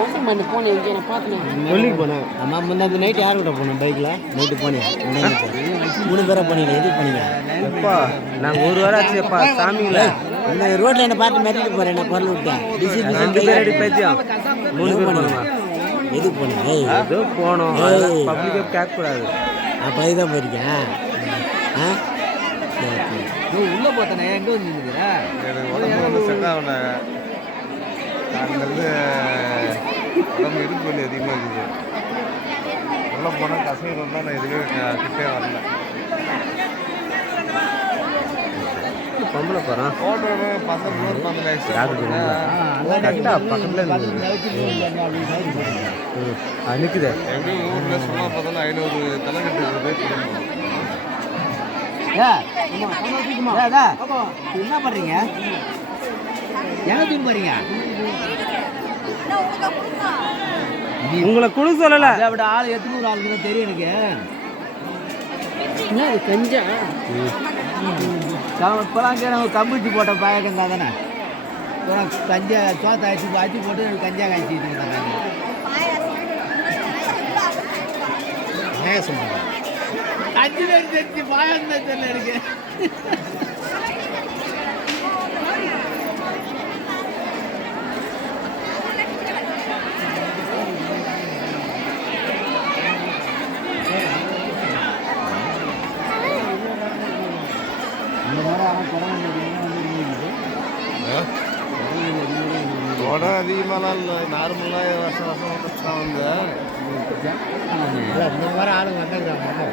மோசம் பண்ண போனேன் இங்கே நான் பார்த்தேன். சொல்லிக்கு போனேன். அம்மா முன்னாடி நைட்டு யார் கூட போனோம் பைக்கில்? நைட்டு போனேன். 3 பேரை போனீங்களா? எதுக்கு போனீங்க? எப்பா நாங்கள் ஒரு வாரம் ஆச்சுப்பா சாமிங்களா. இந்த ரோட்டில் என்ன பார்த்து மிரட்டிட்டு போகிறேன். என்ன பொருள் விட்டேன். 2 பேர் அடி பேச்சியா 3 பேர் போனோமா? எதுக்கு போனேன்? ஏதோ போனோம். பப்ளிக்காக கேட்கக்கூடாது. அப்போ இதுதான் போயிருக்கேன். ஆ உள்ளே போத்தானே எங்கே வந்து நின்றுக்கிறேன்? எனக்கு உடம்பு வந்து செட் ஆகல. அங்கேருந்து உடம்பு இடுப்பு வலி அதிகமாக இருக்குது. உள்ளே போனால் கசையில் தான் நான் எதுவே கிட்டே வரல. பொம்பளை போகிறோம். ஃபோட்டோன்னு 15 ஆயிடுச்சு. கரெக்டா பக்கத்தில் இருந்தது. நிற்குது. எப்படியும் ஊரில் சும்மா பார்த்தாலும் 500 தலைக்கட்டு இருக்குது. என்ன பண்றீங்க? எங்க தூக்கி போறீங்க? உங்களை குழு சொல்லல. விட ஆள் 800 ஆளுக்கு தெரியும் எனக்கு. என்ன இது கஞ்சா? இப்போலாம் நம்ம கம்பிச்சு போட்ட பாயக்கங்கா தானே. கஞ்சா சோத்தை அடிச்சு போட்டு கஞ்சா காய்ச்சிட்டு இருந்தாங்க. அஞ்சு பேர் தெரிஞ்சு பாயம் தான் தெரியல எனக்கு. இந்த மாதிரி ஆனால் உடனே அதிகமாகலாம் இல்லை. நார்மலாக வருஷம் தான் வந்து இந்த மாதிரி ஆளுங்க வந்துருக்காங்க.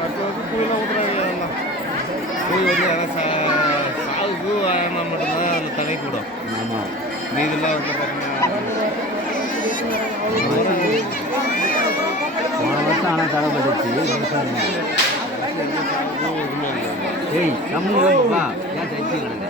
வருஷம் பூயெல்லாம் ஊற்றுறாங்க. எல்லாம் பூய் வந்து ஆனால் சாவுக்கு ஆனால் மட்டும்தான் அதில் தலை கூடும். ஆமாம். மீதெல்லாம் வந்து போன வருஷம் ஆனால் தலைப்பட்டுச்சு. ஏய் கம்மி ஏன் தைச்சு கிடக்கு?